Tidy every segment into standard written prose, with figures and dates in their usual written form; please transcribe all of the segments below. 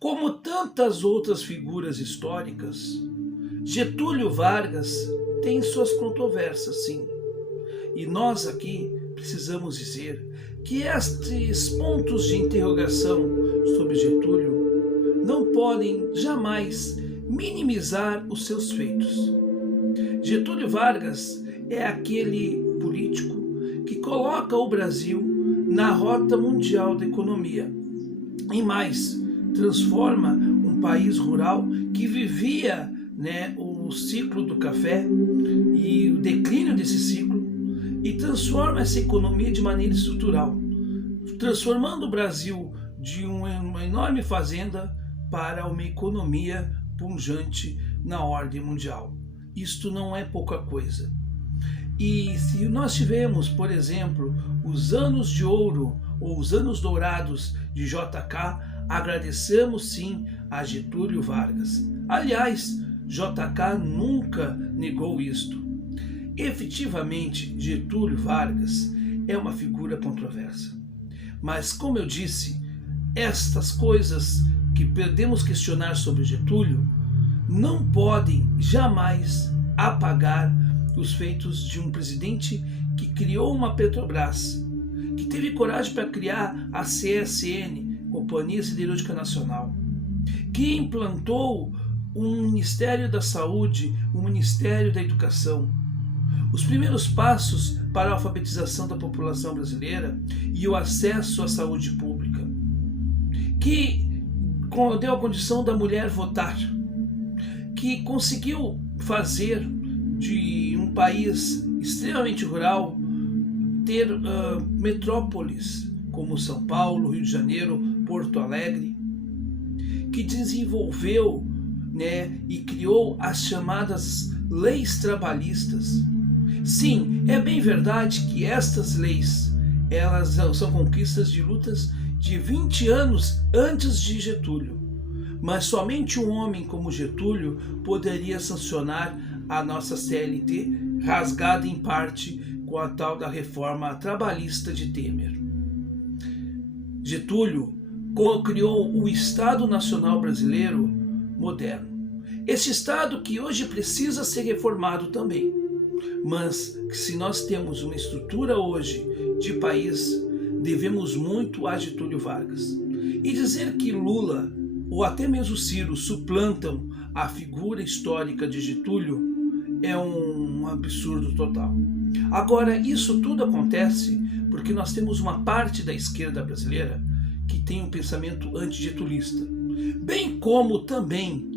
Como tantas outras figuras históricas, Getúlio Vargas tem suas controvérsias, sim. E nós aqui precisamos dizer que estes pontos de interrogação sobre Getúlio não podem jamais minimizar os seus feitos. Getúlio Vargas é aquele político que coloca o Brasil na rota mundial da economia. E mais, transforma um país rural que vivia o ciclo do café e o declínio desse ciclo e transforma essa economia de maneira estrutural, transformando o Brasil de uma enorme fazenda para uma economia pujante na ordem mundial. Isto não é pouca coisa. E se nós tivemos, por exemplo, os anos de ouro ou os anos dourados de JK, agradecemos sim a Getúlio Vargas. Aliás, JK nunca negou isto. Efetivamente, Getúlio Vargas é uma figura controversa. Mas, como eu disse, estas coisas que podemos questionar sobre Getúlio não podem jamais apagar os feitos de um presidente que criou uma Petrobras, que teve coragem para criar a CSN, Companhia Siderúrgica Nacional, que implantou um Ministério da Saúde, um Ministério da Educação, os primeiros passos para a alfabetização da população brasileira e o acesso à saúde pública, que deu a condição da mulher votar, que conseguiu fazer de um país extremamente rural ter metrópoles como São Paulo, Rio de Janeiro, Porto Alegre, que desenvolveu e criou as chamadas leis trabalhistas. Sim, é bem verdade que estas leis elas são conquistas de lutas de 20 anos antes de Getúlio, mas somente um homem como Getúlio poderia sancionar a nossa CLT, rasgada em parte com a tal da reforma trabalhista de Temer. Getúlio criou o Estado Nacional Brasileiro moderno. Esse Estado que hoje precisa ser reformado também, mas que se nós temos uma estrutura hoje de país, devemos muito a Getúlio Vargas. E dizer que Lula ou até mesmo Ciro suplantam a figura histórica de Getúlio é um absurdo total. Agora, isso tudo acontece porque nós temos uma parte da esquerda brasileira que tem um pensamento antigetulista, bem como também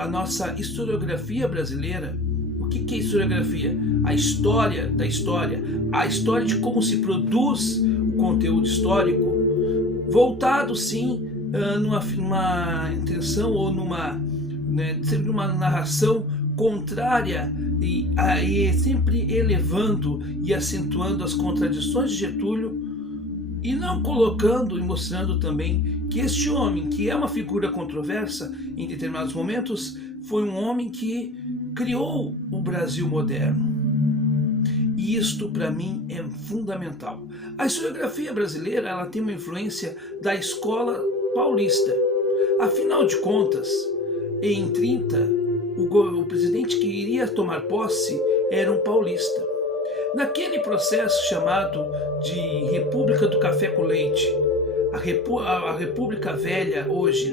a nossa historiografia brasileira. O que é historiografia? A história da história, a história de como se produz o conteúdo histórico, voltado sim numa intenção ou numa narração contrária e sempre elevando e acentuando as contradições de Getúlio e não colocando e mostrando também que este homem, que é uma figura controversa em determinados momentos, foi um homem que criou o Brasil moderno. E isto para mim é fundamental. A historiografia brasileira ela tem uma influência da escola paulista. Afinal de contas, em 30, o presidente que iria tomar posse era um paulista. Naquele processo chamado de República do Café com Leite, a República Velha hoje,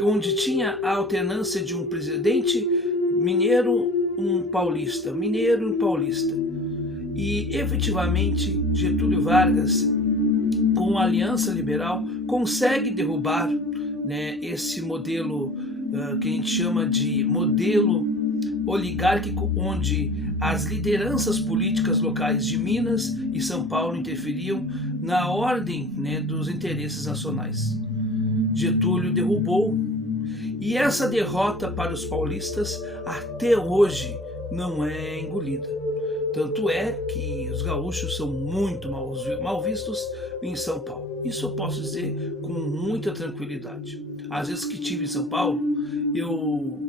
onde tinha a alternância de um presidente mineiro, um paulista, mineiro e um paulista. E efetivamente Getúlio Vargas, com a Aliança Liberal, consegue derrubar esse modelo que a gente chama de modelo oligárquico, onde as lideranças políticas locais de Minas e São Paulo interferiam na ordem dos interesses nacionais. Getúlio derrubou, e essa derrota para os paulistas até hoje não é engolida. Tanto é que os gaúchos são muito mal vistos em São Paulo. Isso eu posso dizer com muita tranquilidade. Às vezes que estive em São Paulo, eu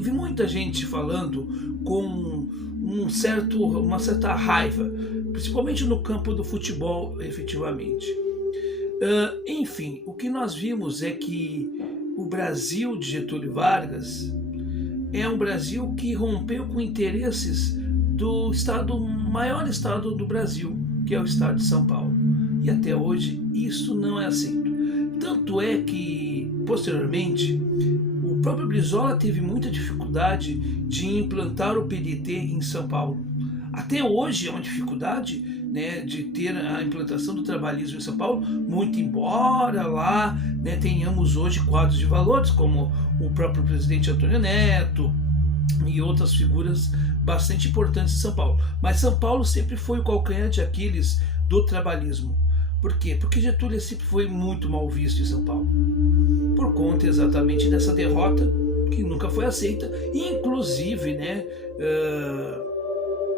vi muita gente falando com uma certa raiva, principalmente no campo do futebol, efetivamente. Enfim, o que nós vimos é que o Brasil de Getúlio Vargas é um Brasil que rompeu com interesses do maior estado do Brasil, que é o estado de São Paulo. E até hoje isso não é aceito. Tanto é que, posteriormente, o próprio Brizola teve muita dificuldade de implantar o PDT em São Paulo. Até hoje é uma dificuldade, né, de ter a implantação do trabalhismo em São Paulo, muito embora lá, né, tenhamos hoje quadros de valores, como o próprio presidente Antônio Neto e outras figuras bastante importantes de São Paulo. Mas São Paulo sempre foi o calcanhar de Aquiles do trabalhismo. Por quê? Porque Getúlio sempre foi muito mal visto em São Paulo, por conta exatamente dessa derrota que nunca foi aceita, inclusive, né,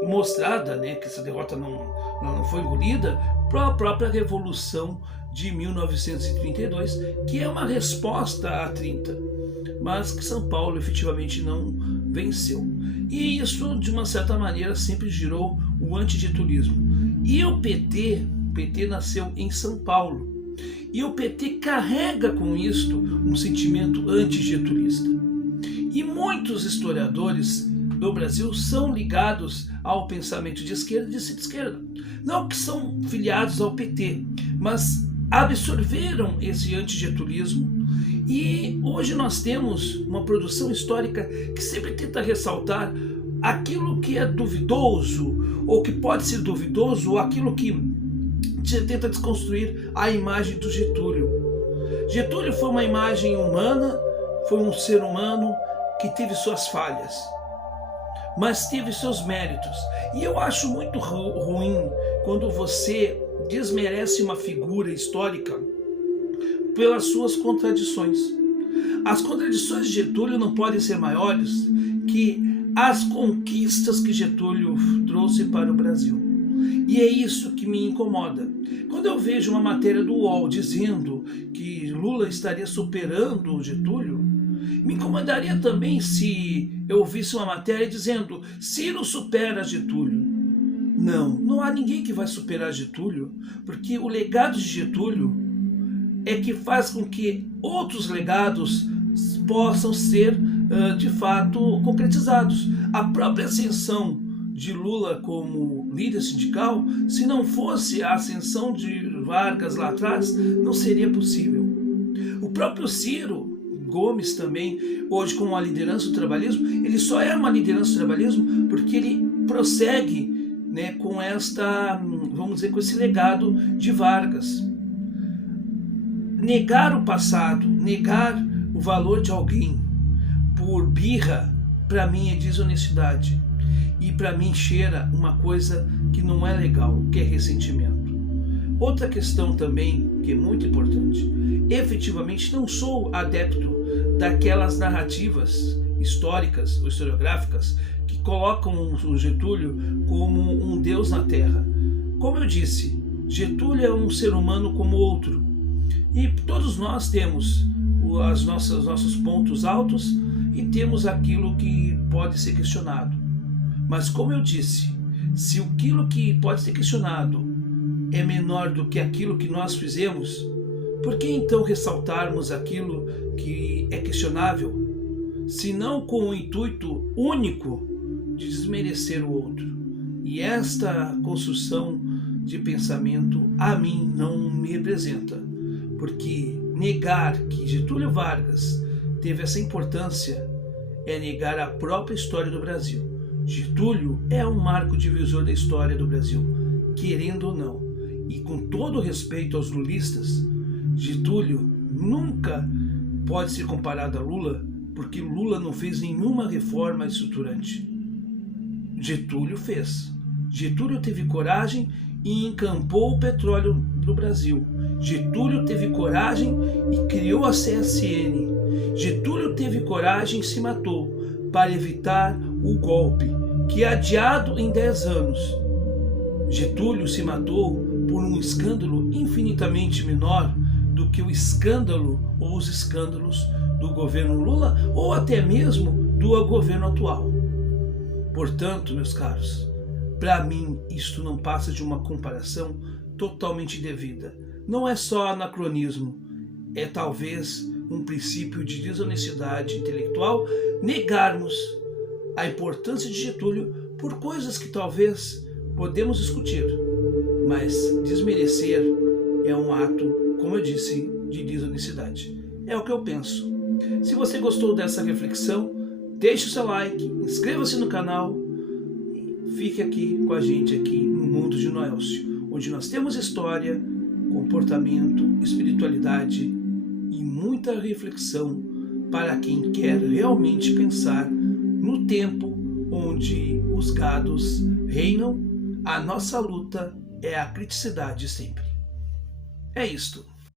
mostrada, né, que essa derrota não foi engolida pela própria Revolução de 1932, que é uma resposta a 30, mas que São Paulo efetivamente não venceu. E isso, de uma certa maneira, sempre girou o antigetulismo. E o PT nasceu em São Paulo. E o PT carrega com isto um sentimento antigetulista. E muitos historiadores do Brasil são ligados ao pensamento de esquerda e de centro-esquerda. Não que são filiados ao PT, mas absorveram esse antigetulismo. E hoje nós temos uma produção histórica que sempre tenta ressaltar aquilo que é duvidoso, ou que pode ser duvidoso, ou aquilo que tenta desconstruir a imagem do Getúlio. Getúlio foi uma imagem humana, foi um ser humano que teve suas falhas, mas teve seus méritos. E eu acho muito ruim quando você desmerece uma figura histórica pelas suas contradições. As contradições de Getúlio não podem ser maiores que as conquistas que Getúlio trouxe para o Brasil. E é isso que me incomoda. Quando eu vejo uma matéria do UOL dizendo que Lula estaria superando o Getúlio, me incomodaria também se eu ouvisse uma matéria dizendo Ciro supera Getúlio. Não há ninguém que vai superar Getúlio, porque o legado de Getúlio é que faz com que outros legados possam ser, de fato, concretizados. A própria ascensão de Lula como líder sindical, se não fosse a ascensão de Vargas lá atrás, não seria possível. O próprio Ciro Gomes também, hoje com a liderança do trabalhismo, ele só é uma liderança do trabalhismo porque ele prossegue, né, com esta, vamos dizer, com esse legado de Vargas. Negar o passado, negar o valor de alguém por birra, para mim é desonestidade. E para mim cheira uma coisa que não é legal, que é ressentimento. Outra questão também, que é muito importante, efetivamente não sou adepto daquelas narrativas históricas ou historiográficas que colocam o Getúlio como um deus na terra. Como eu disse, Getúlio é um ser humano como outro. E todos nós temos os nossos pontos altos e temos aquilo que pode ser questionado. Mas como eu disse, se aquilo que pode ser questionado é menor do que aquilo que nós fizemos, por que então ressaltarmos aquilo que é questionável, se não com o intuito único de desmerecer o outro? E esta construção de pensamento a mim não me representa, porque negar que Getúlio Vargas teve essa importância é negar a própria história do Brasil. Getúlio é um marco divisor da história do Brasil, querendo ou não. E com todo respeito aos lulistas, Getúlio nunca pode ser comparado a Lula, porque Lula não fez nenhuma reforma estruturante. Getúlio fez. Getúlio teve coragem e encampou o petróleo do Brasil. Getúlio teve coragem e criou a CSN. Getúlio teve coragem e se matou para evitar o golpe, que é adiado em 10 anos. Getúlio se matou por um escândalo infinitamente menor do que o escândalo ou os escândalos do governo Lula ou até mesmo do governo atual. Portanto, meus caros, para mim isto não passa de uma comparação totalmente indevida. não é só anacronismo, é talvez um princípio de desonestidade intelectual negarmos a importância de Getúlio por coisas que talvez podemos discutir, mas desmerecer é um ato, como eu disse, de desonestidade. É o que eu penso. Se você gostou dessa reflexão, deixe o seu like, inscreva-se no canal e fique aqui com a gente aqui no Mundo de Noélcio, onde nós temos história, comportamento, espiritualidade e muita reflexão para quem quer realmente pensar no tempo onde os gados reinam. A nossa luta é a criticidade sempre. É isto.